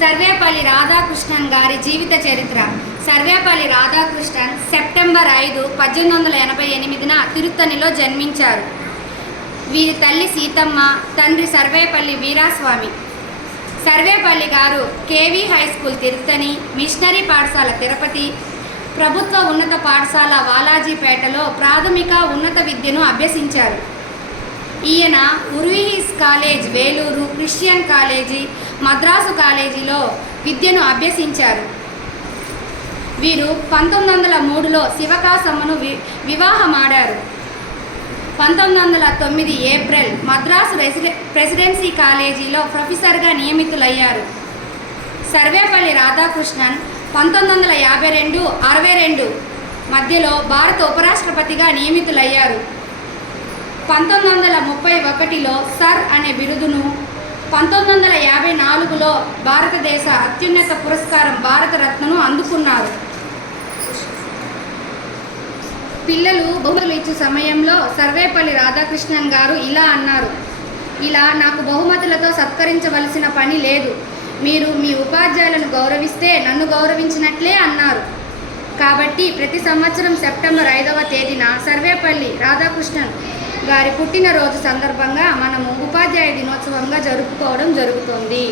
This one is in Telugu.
సర్వేపల్లి రాధాకృష్ణన్ గారి జీవిత చరిత్ర. సర్వేపల్లి రాధాకృష్ణన్ సెప్టెంబర్ 5, 1888న తిరుత్తణిలో జన్మించారు. వీరి తల్లి సీతమ్మ, తండ్రి సర్వేపల్లి వీరాస్వామి. సర్వేపల్లి గారు KV high school Tiruttani, missionary పాఠశాల తిరుపతి, ప్రభుత్వ ఉన్నత పాఠశాల వాలాజీపేటలో ప్రాథమిక ఉన్నత విద్యను అభ్యసించారు. ఈయన Voorhees college Vellore, Christian college, Madras కాలేజీలో విద్యను అభ్యసించారు. వీరు 1903లో శివకాసమ్మను వివాహమాడారు. 1909 ఏప్రిల్ మద్రాసు ప్రెసిడెన్సీ కాలేజీలో ప్రొఫెసర్గా నియమితులయ్యారు. సర్వేపల్లి రాధాకృష్ణన్ 1952-62 మధ్యలో భారత ఉపరాష్ట్రపతిగా నియమితులయ్యారు. 1931లో సర్ అనే బిరుదును, 1954లో భారతదేశ అత్యున్నత పురస్కారం భారతరత్నను అందుకున్నారు. పిల్లలు బహుమతులు ఇచ్చే సమయంలో సర్వేపల్లి రాధాకృష్ణన్ గారు ఇలా అన్నారు: ఇలా నాకు బహుమతులతో సత్కరించవలసిన పని లేదు. మీరు మీ ఉపాధ్యాయులను గౌరవిస్తే నన్ను గౌరవించినట్లే అన్నారు. కాబట్టి ప్రతి సంవత్సరం సెప్టెంబర్ 5వ తేదీన సర్వేపల్లి రాధాకృష్ణన్ గారి పుట్టినరోజు సందర్భంగా మనము ఉపాధ్యాయ దినోత్సవంగా జరుపుకోవడం జరుగుతుంది.